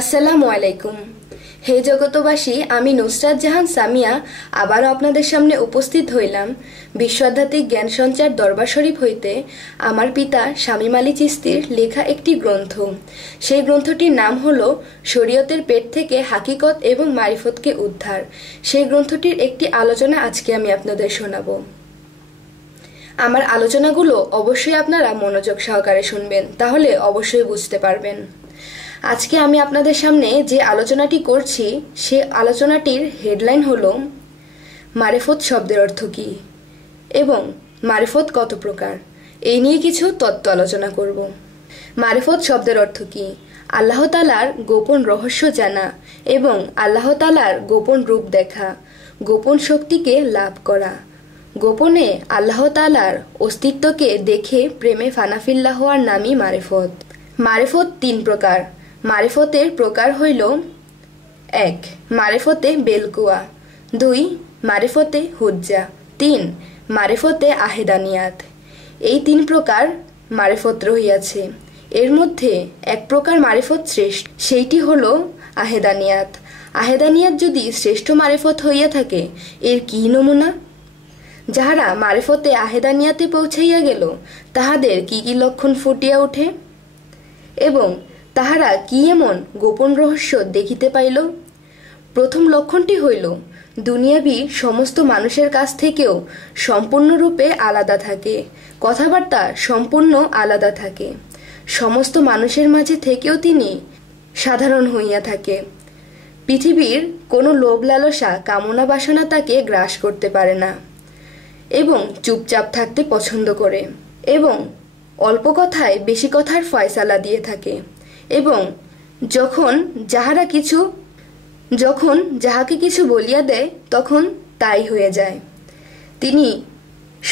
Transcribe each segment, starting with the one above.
আসসালামু আলাইকুম। হে জগতবাসী, আমি নুসরাত জাহান সামিয়া আবারও আপনাদের সামনে উপস্থিত হইলাম বিশ্ব আধ্যাত্মিক জ্ঞান সঞ্চার দরবার শরীফ হইতে আমার পিতা শামীম আলী চিশতির লেখা একটি গ্রন্থ। সেই গ্রন্থটির নাম হল শরীয়তের পেট থেকে হাকিকত এবং মারিফতকে উদ্ধার। সেই গ্রন্থটির একটি আলোচনা আজকে আমি আপনাদের শোনাব। আমার আলোচনাগুলো অবশ্যই আপনারা মনোযোগ সহকারে শুনবেন, তাহলে অবশ্যই বুঝতে পারবেন। আজকে আমি আপনাদের সামনে যে আলোচনাটি করছি সে আলোচনাটির হেডলাইন হলো মারিফত শব্দের অর্থ কী এবং মারিফত কত প্রকার, এই নিয়ে কিছু তত্ত্ব আলোচনা করব। মারিফত শব্দের অর্থ কী? আল্লাহ তাআলার গোপন রহস্য জানা এবং আল্লাহ তাআলার গোপন রূপ দেখা, গোপন শক্তিকে লাভ করা, গোপনে আল্লাহ তাআলার অস্তিত্বকে দেখে প্রেমে ফানাফিল্লাহ হওয়ার নামই মারিফত। মারিফত তিন প্রকার। মারিফতের প্রকার হইল: ১. মারিফতে বেলকুয়া, ২. মারিফতে হুজ্জা, ৩. মারিফতে আহেদানিয়াত। এই তিন প্রকার মারিফত রহিয়াছে। এর মধ্যে এক প্রকার মারিফত শ্রেষ্ঠ, সেইটি হল আহেদানিয়াত। আহেদানিয়াত যদি শ্রেষ্ঠ মারিফত হইয়া থাকে, এর কি নমুনা? যাহারা মারিফতে আহেদানিয়াতে পৌঁছাইয়া গেল, তাহাদের কি কি লক্ষণ ফুটিয়া ওঠে এবং তাহারা কি এমন গোপন রহস্য দেখিতে পাইল? প্রথম লক্ষণটি হইল, দুনিয়াবি সমস্ত মানুষের কাছ থেকেও সম্পূর্ণরূপে আলাদা থাকে, কথাবার্তা সম্পূর্ণ আলাদা থাকে। সমস্ত মানুষের মাঝে থেকেও তিনি সাধারণ হইয়া থাকে। পৃথিবীর কোনো লোভ লালসা কামনা বাসনা তাকে গ্রাস করতে পারে না এবং চুপচাপ থাকতে পছন্দ করে এবং অল্প কথায় বেশি কথার ফয়সালা দিয়ে থাকে এবং যখন যাহাকে কিছু বলিয়া দেয় তখন তাই হয়ে যায়। তিনি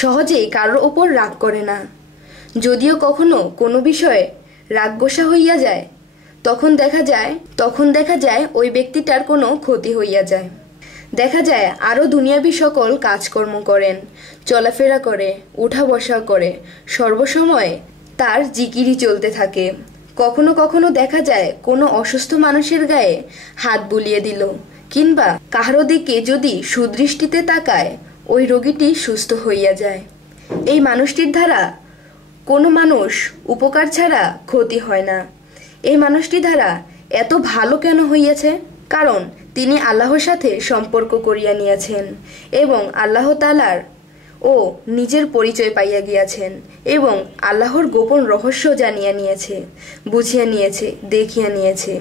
সহজেই কারোর ওপর রাগ করে না। যদিও কখনো কোনো বিষয়ে রাগ গোসা হইয়া যায়, তখন দেখা যায় ওই ব্যক্তিটার কোনো ক্ষতি হইয়া যায়। দেখা যায় আরও দুনিয়াবি সকল কাজকর্ম করেন, চলাফেরা করে, উঠা বসা করে, সর্বসময় তার জিকিরি চলতে থাকে। কখনো কখনো দেখা যায় কোনো অসুস্থ মানুষের গায়ে হাত বুলিয়ে দিল, কিংবা কাহারো দিকে যদি সুদৃষ্টিতে তাকায়, ওই রোগীটি সুস্থ হইয়া যায়। এই মানুষটির দ্বারা কোনো মানুষ উপকার ছাড়া ক্ষতি হয় না। এই মানুষটি দ্বারা এত ভালো কেন হইয়াছে? কারণ তিনি আল্লাহর সাথে সম্পর্ক করিয়া নিয়েছেন এবং আল্লাহ তাআলার ও নিজের পরিচয় পাইয়া গিয়াছেন এবং আল্লাহর গোপন রহস্য জানিয়া নিয়েছে, বুঝিয়া নিয়েছে, দেখিয়া নিয়েছে।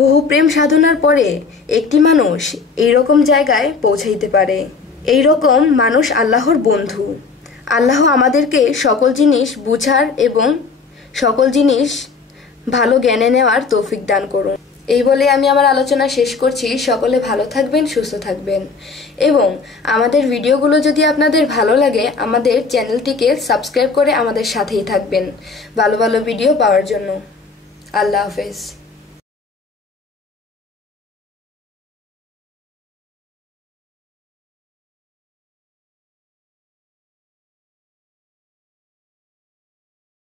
বহু প্রেম সাধনার পরে একটি মানুষ এইরকম জায়গায় পৌঁছাইতে পারে। এইরকম মানুষ আল্লাহর বন্ধু। আল্লাহ আমাদেরকে সকল জিনিস বুঝার এবং সকল জিনিস ভালো জ্ঞানে নেওয়ার তৌফিক দান করুন। এই বলে আমি আমার আলোচনা শেষ করছি। সকলে ভালো থাকবেন, সুস্থ থাকবেন এবং আমাদের ভিডিওগুলো যদি আপনাদের ভালো লাগে, আমাদের চ্যানেলটিকে সাবস্ক্রাইব করে আমাদের সাথেই থাকবেন ভালো ভালো ভিডিও পাওয়ার জন্য। আল্লাহ হাফেজ।